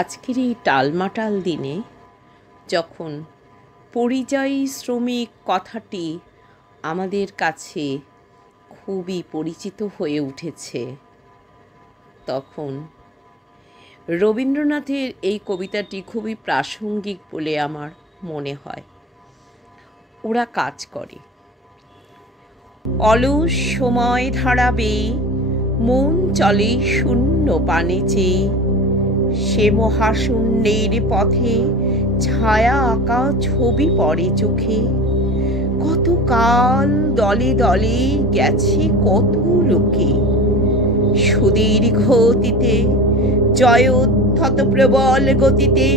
আজকের এই টালমাটাল দিনে যখন পরিযায়ী শ্রমিক কথাটি আমাদের কাছে খুবই পরিচিত হয়ে উঠেছে, তখন রবীন্দ্রনাথের এই কবিতাটি খুবই প্রাসঙ্গিক বলে আমার মনে হয়। ওরা কাজ করে, অলস সময় ধারাবে মন চলে শূন্য পানে চেয়ে, সে মহাশূন্যের পথে ছায়া আঁকা ছবি পড়ে চোখে। কত কাল দলে দলে গেছে কত লোকে, সুদীর্ঘ অতীতে জয়োদ্ধত প্রবল গতিতে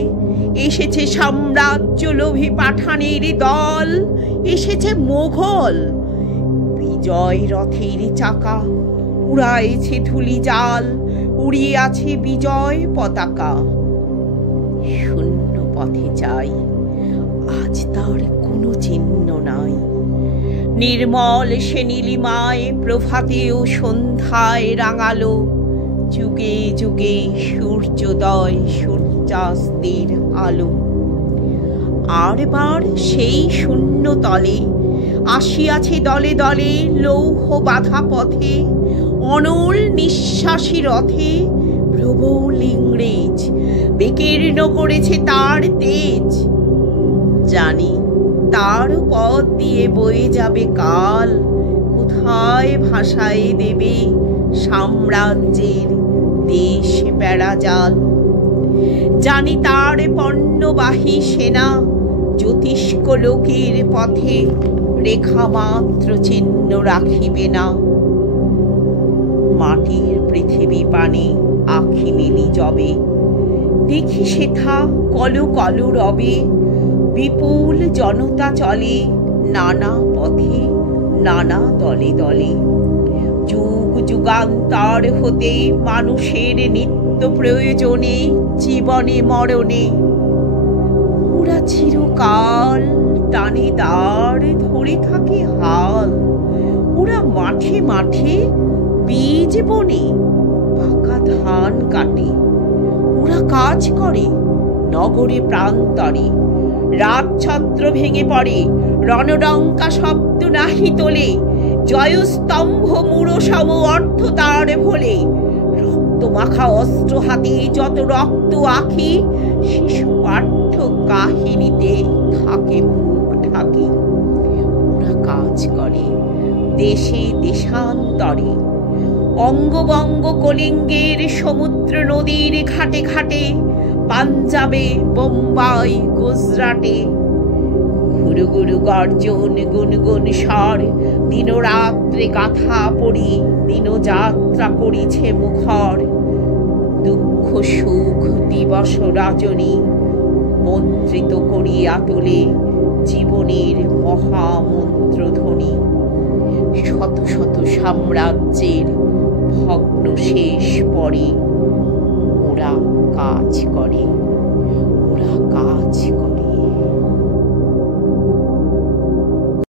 এসেছে সাম্রাজ্য লোভী পাঠানের দল, এসেছে মোঘল বিজয় রথের চাকা, উড়াইছে ধুলি জাল, উড়িয়ে আছে বিজয় পতাকা। শূন্য পথে চাই, আজ তার কোনো চিহ্ন নাই। নির্মল সে নীলিমায় প্রভাতে ও সন্ধ্যায় রাঙালো, যুগে যুগে সূর্যোদয় সূর্যাস্তের আলো। আরবার সেই শূন্য তলে আসিয়াছে দলে দলে লৌহ বাধা পথে, অনল নিঃশ্বাসী রথে প্রবল ইংরেজ বিকীর্ণ করেছে তার তেজ। জানি তার পথ দিয়ে বয়ে যাবে কাল, কোথায় ভাসায় দেবে সাম্রাজ্যের দেশ বেড়া জাল। জানি তার পণ্যবাহী সেনা জ্যোতিষ্ক লোকের পথে রেখা মাত্র চিহ্ন রাখিবে না। মাটির পৃথিবী পানে আখি মেলি যবে, দেখি সেথা কল কল রবে বিপুল জনতা চলে নানা পথে নানা দলে দলে। যুগ যুগান্তর হতে মানুষের নিত্য প্রয়োজনে জীবনে মরণে ওরা চিরকাল টানে দাঁড় ধরে থাকে হাল। ওরা মাঠে মাঠে বীজ বনে পাকা ধান কাটে, ওরা কাজ করে নগরে প্রান্তরে। রাত ছত্র ভেঙে পড়ে, রণডঙ্কা শব্দ নাহি তোলে, জয়স্তম্ভ মূঢ় সম অর্থ তার ভোলে। রক্ত মাখা অস্ত্র হাতে যত রক্ত আখি, শিশু পাঠ্য কাহিনীতে থাকে মুখ ঢাকি। ওরা কাজ করে দেশে দেশান্তরে, অঙ্গবঙ্গ কলিঙ্গের সমুদ্র নদীর ঘাটে ঘাটে, পাঞ্জাবে বোম্বাই গুজরাটে। গুরু গুরু গর্জন গুনগুন স্বর, দিনরাত্রে গাথা পড়ি দিনযাত্রা করিছে মুখর। দুঃখ সুখ দিবস রজনী মন্ত্রিত করিয়া তোলে জীবনের মহামন্ত্রধ্বনি। শত শত সাম্রাজ্যের ভগ্ন শেষ পরে ওরা কাজ করে, ওরা কাজ করে।